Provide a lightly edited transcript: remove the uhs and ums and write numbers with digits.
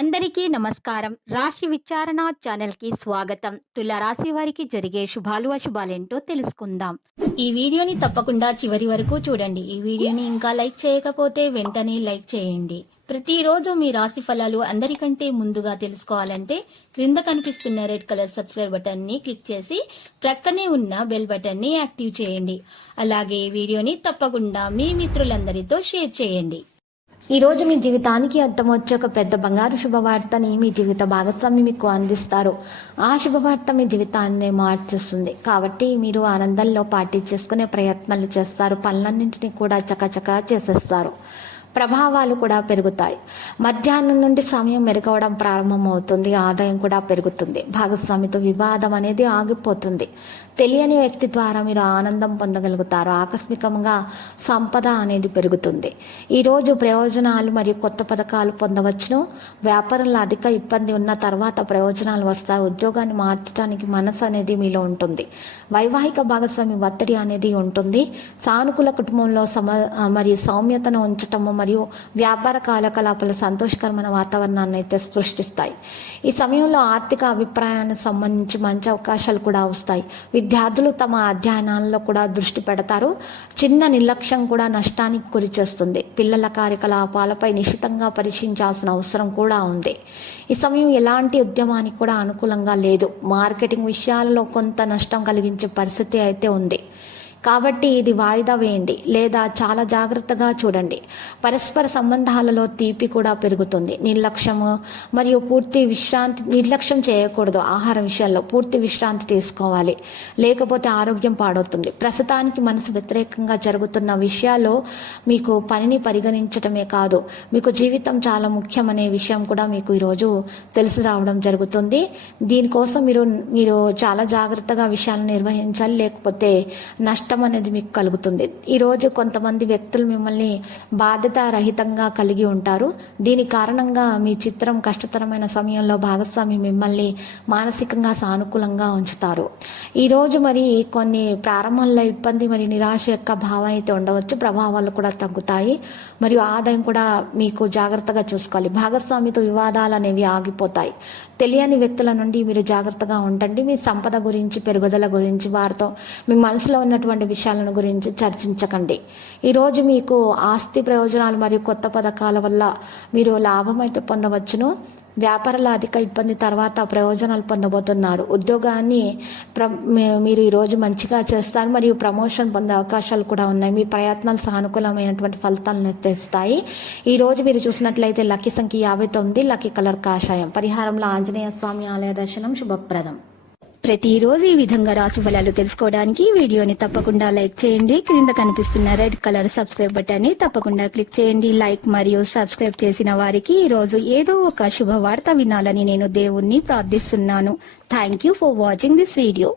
అందరికీ నమస్కారం. రాశి విచారణ ఛానల్‌కి స్వాగతం. తుల రాశి వారికి జరిగే శుభాలు, అశుభాలేంటో తెలుసుకుందాం. ఈ వీడియోని తప్పకుండా చివరి వరకు చూడండి. ఈ వీడియోని ఇంకా లైక్ చేయకపోతే వెంటనే లైక్ చేయండి. ప్రతిరోజు మీ రాశి ఫలాలు అందరికంటే ముందుగా తెలుసుకోవాలంటే క్రింద కనిపిస్తున్న రెడ్ కలర్ సబ్స్క్రైబ్ బటన్ ని క్లిక్ చేసి ప్రక్కనే ఉన్న బెల్ బటన్ ని యాక్టివ్ చేయండి. అలాగే వీడియోని తప్పకుండా మీ మిత్రులందరితో షేర్ చేయండి. ఈ రోజు మీ జీవితానికి అర్థం వచ్చే ఒక పెద్ద బంగారు శుభవార్తని మీ జీవిత భాగస్వామి మీకు అందిస్తారు. ఆ శుభవార్త మీ జీవితాన్ని మార్చేస్తుంది. కాబట్టి మీరు ఆనందంలో పార్టీ చేసుకునే ప్రయత్నాలు చేస్తారు. పనులన్నింటినీ కూడా చకచకా చేసేస్తారు. ప్రభావాలు కూడా పెరుగుతాయి. మధ్యాహ్నం నుండి సమయం మెరుగవడం ప్రారంభమవుతుంది. ఆదాయం కూడా పెరుగుతుంది. భాగస్వామితో వివాదం అనేది ఆగిపోతుంది. తెలియని వ్యక్తి ద్వారా మీరు ఆనందం పొందగలుగుతారు. ఆకస్మికంగా సంపద అనేది పెరుగుతుంది. ఈరోజు ప్రయోజనాలు మరియు కొత్త పథకాలు పొందవచ్చును. వ్యాపారంలో అధిక ఇబ్బంది ఉన్న తర్వాత ప్రయోజనాలు వస్తాయి. ఉద్యోగాన్ని మార్చడానికి మనసు అనేది మీలో ఉంటుంది. వైవాహిక భాగస్వామి ఒత్తిడి అనేది ఉంటుంది. సానుకూల కుటుంబంలో మరియు సౌమ్యతను ఉంచటము మరియు వ్యాపార కార్యకలాపాలు సంతోషకరమైన వాతావరణాన్ని అయితే సృష్టిస్తాయి. ఈ సమయంలో ఆర్థిక అభిప్రాయానికి సంబంధించి మంచి అవకాశాలు కూడా వస్తాయి. విద్యార్థులు తమ అధ్యయనాల్లో కూడా దృష్టి పెడతారు. చిన్న నిర్లక్ష్యం కూడా నష్టానికి గురి చేస్తుంది. పిల్లల కార్యకలాపాలపై నిశితంగా పరీక్షించాల్సిన అవసరం కూడా ఉంది. ఈ సమయం ఎలాంటి ఉద్యమానికి కూడా అనుకూలంగా లేదు. మార్కెటింగ్ విషయాలలో కొంత నష్టం కలిగించే పరిస్థితి అయితే ఉంది. కాబట్టి ఇది వాయిదా వేయండి లేదా చాలా జాగ్రత్తగా చూడండి. పరస్పర సంబంధాలలో తీపి కూడా పెరుగుతుంది. నిర్లక్ష్యం చేయకూడదు. ఆహార విషయాల్లో పూర్తి విశ్రాంతి తీసుకోవాలి, లేకపోతే ఆరోగ్యం పాడవుతుంది. ప్రస్తుతానికి మనసు వ్యతిరేకంగా జరుగుతున్న విషయాల్లో మీకు పనిని పరిగణించడమే కాదు, మీకు జీవితం చాలా ముఖ్యమనే విషయం కూడా మీకు ఈరోజు తెలిసి రావడం జరుగుతుంది. దీనికోసం మీరు చాలా జాగ్రత్తగా విషయాలను నిర్వహించాలి, లేకపోతే నష్టం అనేది మీకు కలుగుతుంది. ఈరోజు కొంతమంది వ్యక్తులు మిమ్మల్ని బాధ్యతారహితంగా కలిగి ఉంటారు. దీని కారణంగా మీ చిత్రం కష్టతరమైన సమయంలో భాగస్వామి మిమ్మల్ని మానసికంగా సానుకూలంగా ఉంచుతారు. ఈరోజు మరి కొన్ని ప్రారంభంలో ఇబ్బంది మరియు నిరాశ యొక్క భావం అయితే ఉండవచ్చు. ప్రభావాలు కూడా తగ్గుతాయి మరియు ఆదాయం కూడా మీకు జాగ్రత్తగా చూసుకోవాలి. భాగస్వామితో వివాదాలు అనేవి ఆగిపోతాయి. తెలియని వ్యక్తుల నుండి మీరు జాగ్రత్తగా ఉండండి. మీ సంపద గురించి, పెరుగుదల గురించి, వారితో మీ మనసులో ఉన్నటువంటి విషయాలను గురించి చర్చించకండి. ఈరోజు మీకు ఆస్తి ప్రయోజనాలు మరియు కొత్త పథకాల వల్ల మీరు లాభం అయితే పొందవచ్చును. వ్యాపారంలో అధిక ఇబ్బంది తర్వాత ప్రయోజనాలు పొందబోతున్నారు. ఉద్యోగాన్ని మీరు ఈరోజు మంచిగా చేస్తారు మరియు ప్రమోషన్ పొందే అవకాశాలు కూడా ఉన్నాయి. మీ ప్రయత్నాలు సానుకూలమైనటువంటి ఫలితాలను తెస్తాయి. ఈరోజు మీరు చూసినట్లయితే లక్కీ సంఖ్య 59, లక్కీ కలర్ కాషాయం. పరిహారంలో ఆంజనేయ స్వామి ఆలయ దర్శనం శుభప్రదం. ప్రతిరోజు ఈ విధంగా రాశి ఫలాలు తెలుసుకోవడానికి వీడియోని తప్పకుండా లైక్ చేయండి. క్రింద కనిపిస్తున్న రెడ్ కలర్ సబ్స్క్రైబ్ బటన్ ని తప్పకుండా క్లిక్ చేయండి. లైక్ మరియు సబ్స్క్రైబ్ చేసిన వారికి ఈ రోజు ఏదో ఒక శుభవార్త వినాలని నేను దేవుణ్ణి ప్రార్థిస్తున్నాను. Thank you for watching this video.